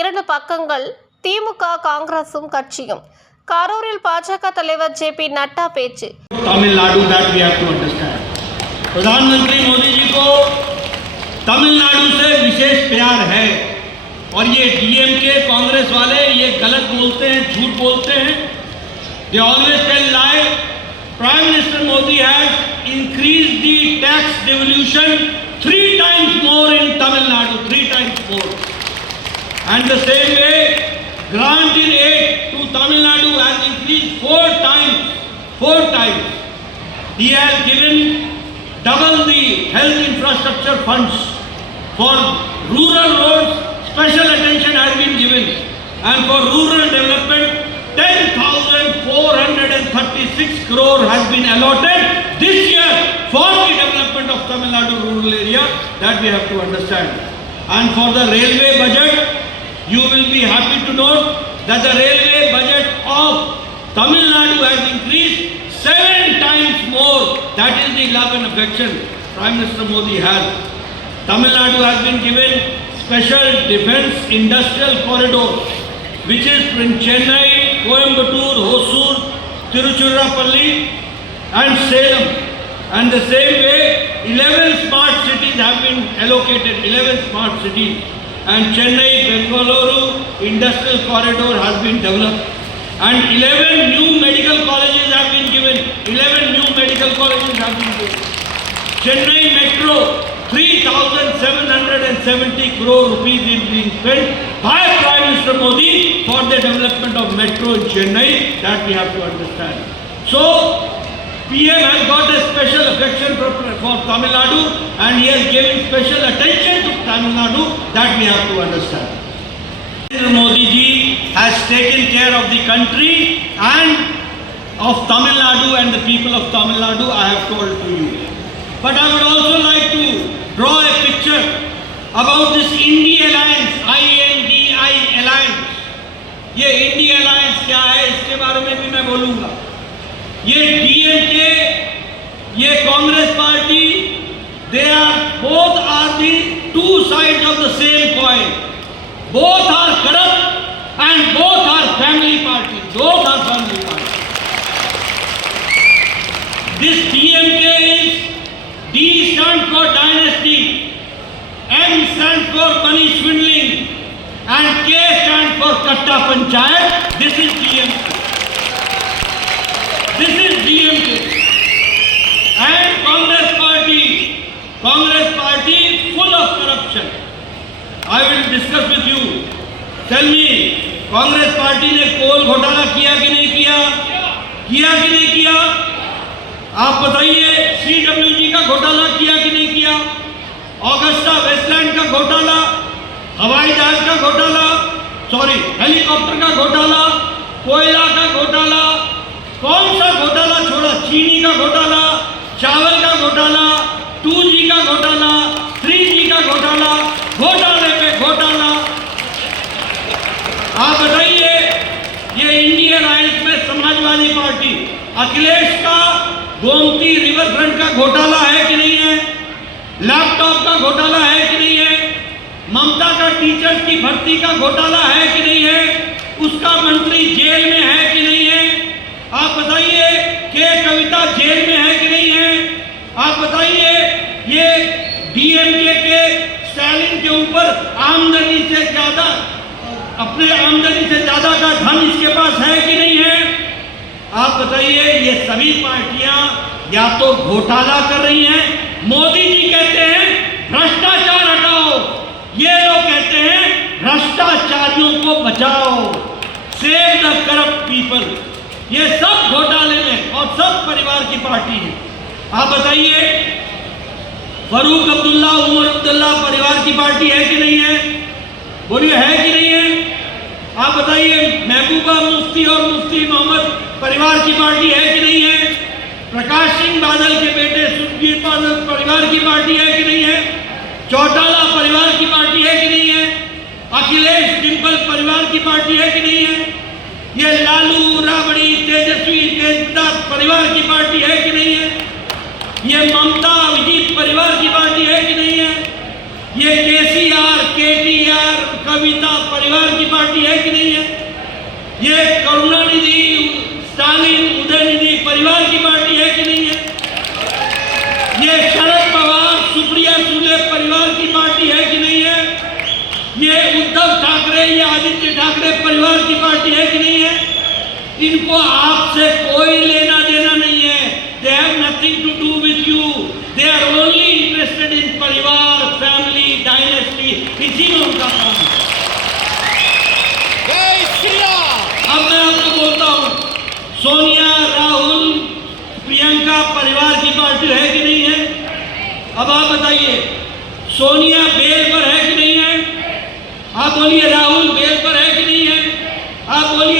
2 பக்கங்கள் திமுக காங்கிரசும் கட்சியும். கரூரில் பாஜக தலைவர் JP नड्डा பேச்சு. Tamil Nadu that we have to understand. प्रधानमंत्री मोदी जी को तमिलनाडु से विशेष प्यार है और ये डीएमके कांग्रेस वाले ये गलत बोलते हैं, झूठ बोलते हैं. They always tell lie. Prime Minister Modi has increased the tax devolution 3 times more in Tamil Nadu, 3 times more. And the same way, grant in aid to Tamil Nadu has increased 4 times. 4 times. He has given double the health infrastructure funds. For rural roads, special attention has been given. And for rural development, 10,436 crore has been allotted this year for the development of Tamil Nadu rural area. That we have to understand. And for the railway budget, you will be happy to note that the railway budget of Tamil Nadu has increased 7 times more. That is the love and affection Prime Minister Modi has. Tamil Nadu has been given special defense industrial corridor, which is in Chennai, Coimbatore, Hosur, Tiruchirappalli and Salem. And the same way, 11 smart cities have been allocated, 11 smart cities. And Chennai, Bengaluru industrial corridor has been developed. And 11 new medical colleges have been given. 11 new medical colleges have been given. Chennai Metro, 3,770 crore rupees is being spent by Prime Minister Modi for the development of metro in Chennai. That we have to understand. So, PM has got a special affection for Tamil Nadu and he has given special attention to Tamil Nadu. That we have to understand. Modi ji has taken care of the country and of Tamil Nadu and the people of Tamil Nadu, I have told to you. But I would also like to draw a picture about this India Alliance, INDI Alliance. ये India Alliance क्या है, इसके बारे में भी मैं बोलूँगा. ये DMK, ये Congress party, they are both are the two sides of the same coin. Both are corrupt and both are family parties. Both are family parties. This DMK is D stands for dynasty, M stands for money swindling, and K stands for Katta Panchayat. This is DMK. This is DMK. And Congress party full of corruption. I will discuss with you. Tell me, Congress party ने कोल घोटाला किया कि नहीं किया? किया कि नहीं किया? आप बताइए, CWG का घोटाला किया कि नहीं किया? ऑगस्टा वेस्टलैंड का घोटाला, हवाई जहाज का घोटाला, हेलीकॉप्टर का घोटाला, कोयला का घोटाला, कौन सा घोटाला छोड़ा? चीनी का घोटाला, चावल का घोटाला, 2G का घोटाला, 3G का घोटाला, घोटाले पे घोटाला. आप बताइए, ये इंडियन अलायंस में समाजवादी पार्टी, अखिलेश का गोमती रिवर फ्रंट का घोटाला है कि नहीं है? लैपटॉप का घोटाला है कि नहीं है? ममता का टीचर्स की भर्ती का घोटाला है कि नहीं है? उसका मंत्री जेल में है कि नहीं है? आप बताइए, के कविता जेल में है कि नहीं है? आप बताइए, ये डीएमके के स्टालिन के ऊपर आमदनी से ज्यादा, अपने आमदनी से ज्यादा का धन इसके पास है कि नहीं है? आप बताइए, ये सभी पार्टियां या तो घोटाला कर रही हैं. मोदी जी कहते हैं भ्रष्टाचार हटाओ, ये लोग कहते हैं भ्रष्टाचारियों को बचाओ, सेव द करप्ट पीपल. ये सब घोटाले में और सब परिवार की पार्टी है. आप बताइए, फरूक अब्दुल्ला, उमर अब्दुल्ला परिवार की पार्टी है कि नहीं है? बोलिए, है कि नहीं है? आप बताइए, महबूबा मुफ्ती और मुफ्ती मोहम्मद परिवार की पार्टी है कि नहीं है? प्रकाश सिंह बादल के बेटे सुखबीर बादल परिवार की पार्टी है कि नहीं है? चौटाला परिवार की पार्टी है कि नहीं है? अखिलेश डिम्पल परिवार की पार्टी है कि नहीं है? ये लालू राबड़ी तेजस्वी केजरीवाल परिवार की पार्टी है कि नहीं है? ये ममता अभिजीत परिवार की पार्टी है कि नहीं है? ये केसीआर, केटीआर, कविता परिवार की पार्टी है कि नहीं है? ये करुणानिधि, स्टालिन, उदयनिधि परिवार की पार्टी है कि नहीं है? ये शरद पवार, सुप्रिया सुले परिवार की पार्टी है कि नहीं है? ये उद्धव ठाकरे या आदित्य ठाकरे परिवार की पार्टी है कि नहीं है? इनको आपसे कोई लेना देना नहीं है। They have nothing to do with you. They are only interested in परिवार, फैमिली, डायनेस्टी। इसी में उनका काम है। अब मैं आपको बोलता हूं, सोनिया, राहुल, प्रियंका परिवार की पार्टी है कि नहीं है? अब आप बताइए, सोनिया बेल पर है कि नहीं है? आप बोलिए। राहुल बेल पर है कि नहीं है? आप बोलिए।